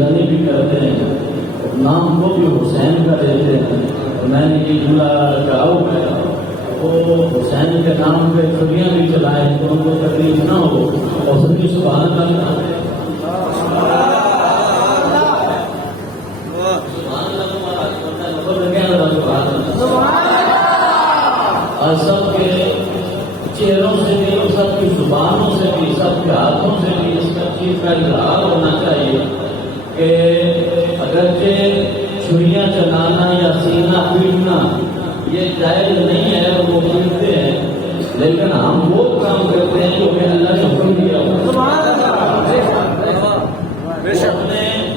زنی بھی کرتے ہیں، نام کو بھی حسین کا دیتے ہیں. میں نے یہ جملہ گاؤ ہے وہ حسین کے نام پہ چھڑیاں بھی چلائیں تو ان کو تکلیف نہ ہو، اور سبھی سبحان اللہ اور سب کے چہروں سے بھی، سب کی زبانوں سے بھی، سب کے ہاتھوں سے بھی اس کا چیز کا اظہار ہونا چاہیے کہ اگرچہ چھڑیاں چلانا یا سینہ پیٹنا یہ جائز نہیں ہے اور وہ پیٹتے ہیں، لیکن ہم وہ کام کرتے ہیں جو کہ اللہ نے حکم دیا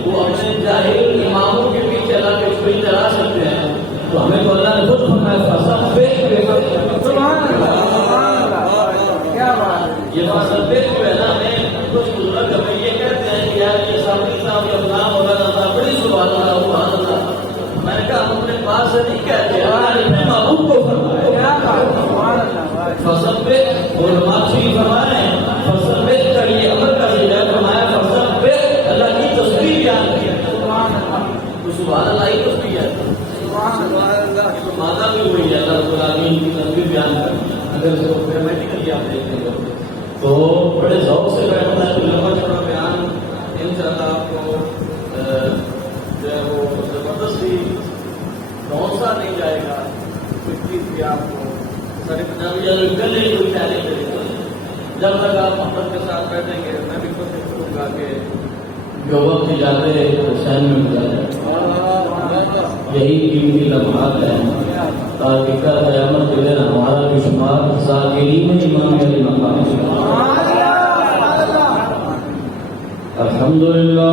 وہ اپنے جاہل اماموں کے پیچھے اللہ کے چھڑی چلا سکتے ہیں، تو ہمیں تو اللہ نے خود فرمایا فصل پہ یہ فصل پہ جو ہے نا ہمیں کچھ بزرگ ہمیں یہ کہتے ہیں کہ یار یہ صاحب یہ اپنا مولانا صاحب بڑی سبحان اللہ. میں نے کہا ہم اپنے پاس سے نہیں کہتے، اللہ نے اپنے محبوب کو فرمایا فصل پہ علماء شریف فرمائے فصل پہ کا یہ امر کا ذکر ہے، فرمایا فصل پہ اللہ کی تصویر بیان کی ہے. تو سبحان اللہ ہی تصویر ہے، مادہ بھی ہوئی ہے اللہ رب العالمین کی تصویر بیان کرنا. اگر اس کو گرامیٹیکلی آپ دیکھیں گے تو بڑے ذوق سے بیٹھنا ہے، لمبا چوڑا بیان انشاءاللہ آپ کو جو ہے وہ زبردستی پہنچا نہیں جائے گا. کچھ چیز بھی آپ کو سارے پنجابی گلے کوئی چاہے جب تک آپ محبت کے ساتھ بیٹھیں گے میں بھی کوشش کروں گا کہ جو وقت جاتے حسین میں گزارے یہی قیمتی لمحات ہیں تاکہ کل قیامت کے دن ہمارا بھی شمار ذاکرین امام علی مقام. الحمدللہ